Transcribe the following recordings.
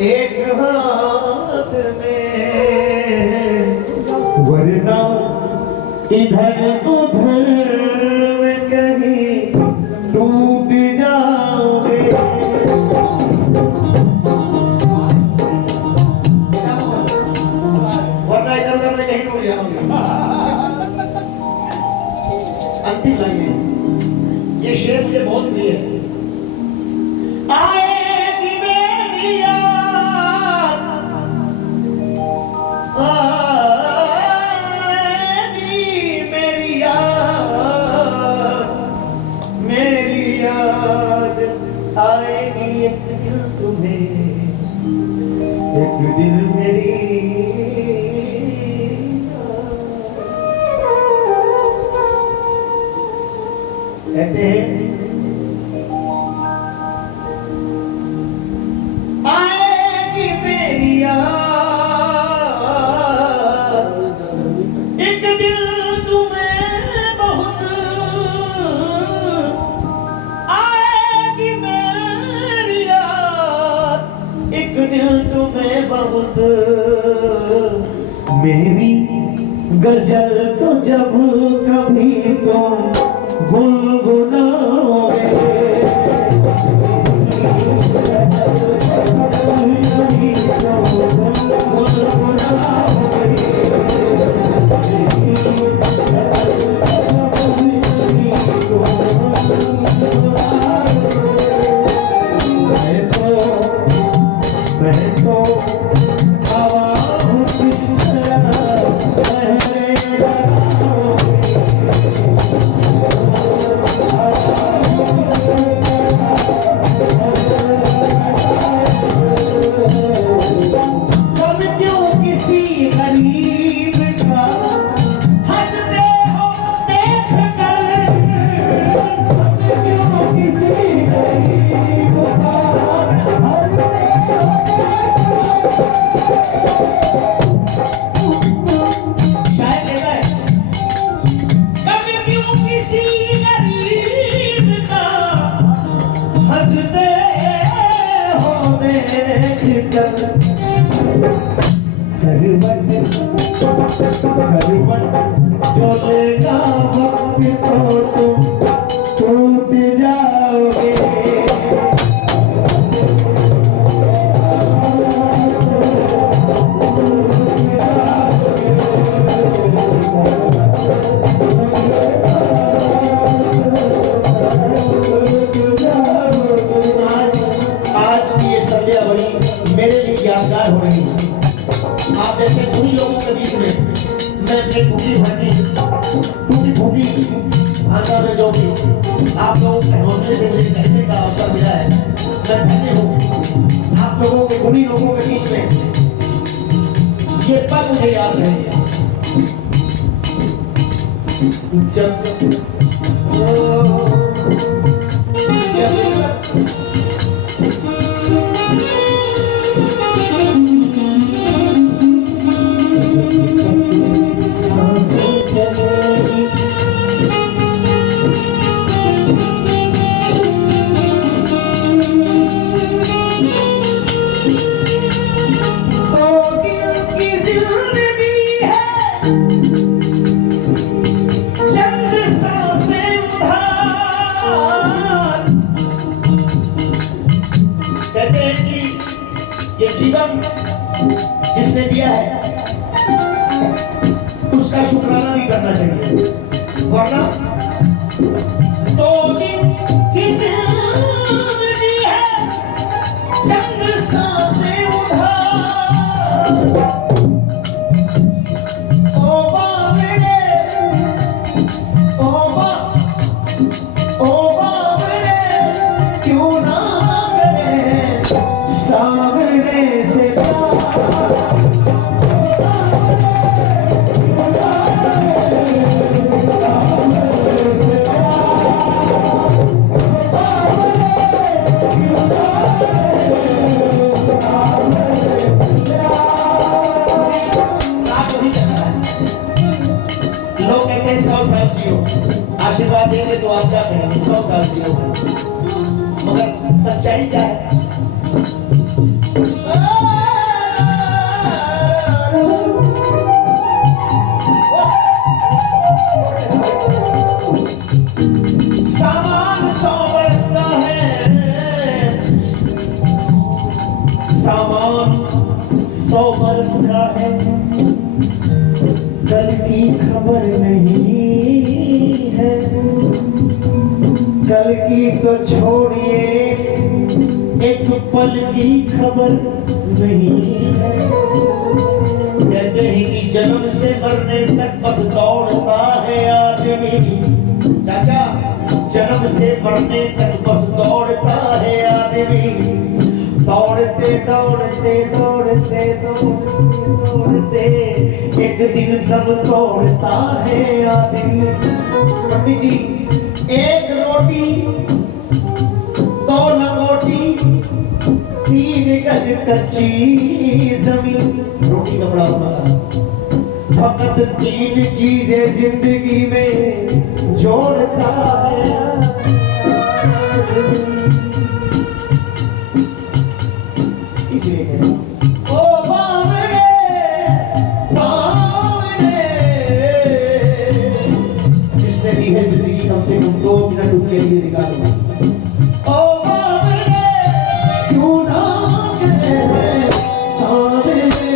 एक हाथ में, वरना इधर उधर में कहीं टूट जाओगे। वरना इधर उधर में कहीं टूट जाओगे। अंतिम लाइन है, ये शेर मुझे बहुत प्रिय है। आएगी मेरी याद, आएगी मेरी याद, मेरी याद आएगी एक दिन तुम्हें, एक दिन मेरी कहते हैं आएगी मेरी याद, एक दिन तुम्हें बहुत, आएगी मेरी याद, एक दिन तुम्हें बहुत। मेरी गजल तो जब कभी तुम गुनगुनाओगे, चलेगा वक्त तो तुम टूट जाओगे। आज ये संध्या बड़ी मेरे लिए यादगार हो रही है। आप जैसे उन्हीं लोगों के बीच में मैं अपनी भूखी भूखी भाषा में जो भी आप लोगों के हौसले से मुझे कहने का अवसर मिला है, मैं धन्य हूँ। आप लोगों के उन्हीं लोगों के बीच में ये पल मुझे याद रहेगा। जब ये जीवन जिसने दिया है उसका शुक्राना भी करना चाहिए, वरना दो दिन की जिंदगी है, चंद सांसें उधार। तौबा मेरे, तौबा, तौबा मेरे, क्यों ना करे सामने से आशीर्वाद देंगे तो आप क्या कहेंगे 100 साल जियो, मगर सच्चाई क्या है? सामान 100 बरस का है, कल की खबर नहीं है, कल की तो छोड़िए एक पल की खबर नहीं है। कहते हैं कि जन्म से मरने तक बस दौड़ता है आदमी, चाचा जन्म से मरने तक बस दौड़ता है आदमी, दौड़ते दौड़ते दौड़ते दौड़ते दौड़ते एक दिन दम तोड़ता है आदमी। पंडित जी एक रोटी 2 लंगोटी 3 गज कच्ची जमीन, रोटी कपड़ा बना, फकत 3 चीजें जिंदगी में जोड़ता है। इसलिए कहते हैं ओ बावरे बावरे, जिसने दी है जिंदगी कम से कम 2 मिनट उसके लिए निकालो। ओ बावरे क्यों ना कहते सावरे से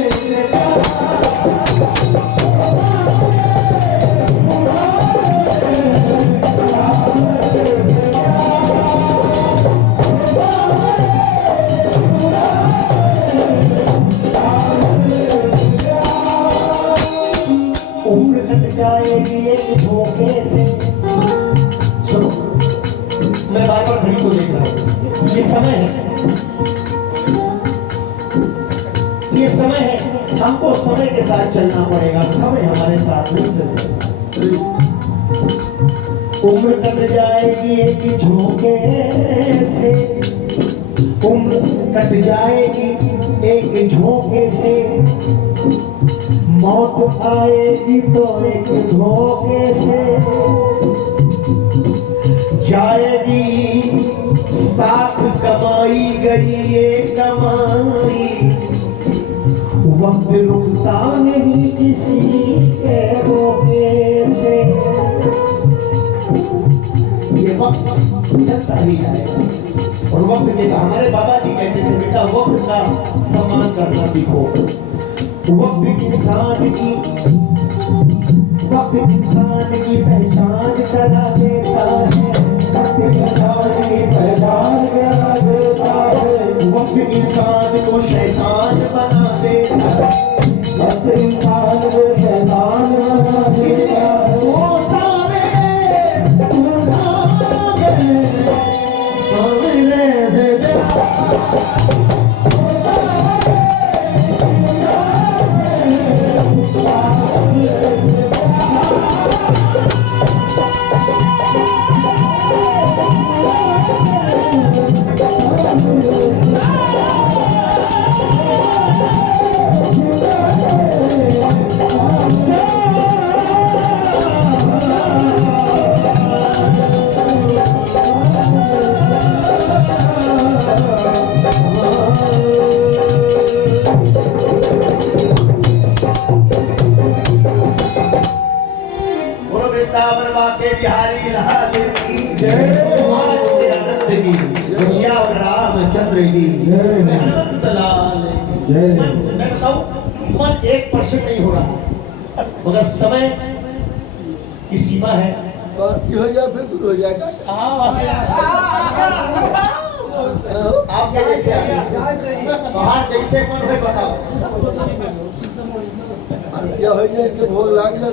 उम्र कट जाएगी एक धोखे से। सुनो मैं बार बार घड़ी को देख रहा हूँ, ये समय है, ये समय है, हमको समय के साथ चलना पड़ेगा, समय हमारे साथ नहीं चल सकता। उम्र कट जाएगी एक झोंके से, उम्र कट जाएगी एक झोंके से, मौत आएगी तो एक धोखे से, जाएगी साथ कमाई गई ये कमाई, वक्त रुकता नहीं किसी के रोके से, ये वक्त चलता ही जाएगा। और वक्त जैसा हमारे बाबा जी कहते थे, बेटा वक्त का सम्मान करना सीखो। वक्त इंसान की पहचान करा देता है, वक्त इंसान की पहचान करा देता है, वक्त इंसान को शैतान बना देता है, वक्त इंसान को शैतान बना देता है। वो सारे बिहारी लाल की जय, आनंद की जय, रामचंद्र की जय, अनंत लाल की जय। मैं बताऊं, मन 1% नहीं हो रहा, मगर समय की सीमा है। हो जाए फिर शुरू हो जाएगा। आपके जैसे बाहर जैसे मन है बताओ, क्या हो जाए तो भोग लाग जाए।